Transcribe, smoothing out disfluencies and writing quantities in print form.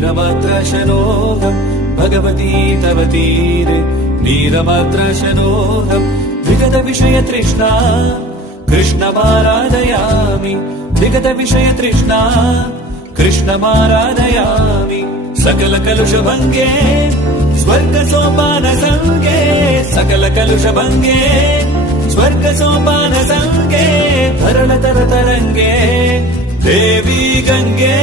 नीरमात्रशनोऽहम् भगवती तव तीरे नीरमात्रशनोऽहम् विगतविषयतृष्णा कृष्णमाराधयामि विगतविषयतृष्णा कृष्णमाराधयामि सकलकलुषभङ्गे स्वर्गसोपानसङ्गे सकलकलुषभङ्गे स्वर्गसोपानसङ्गे तरलतरतरङ्गे देवी गङ्गे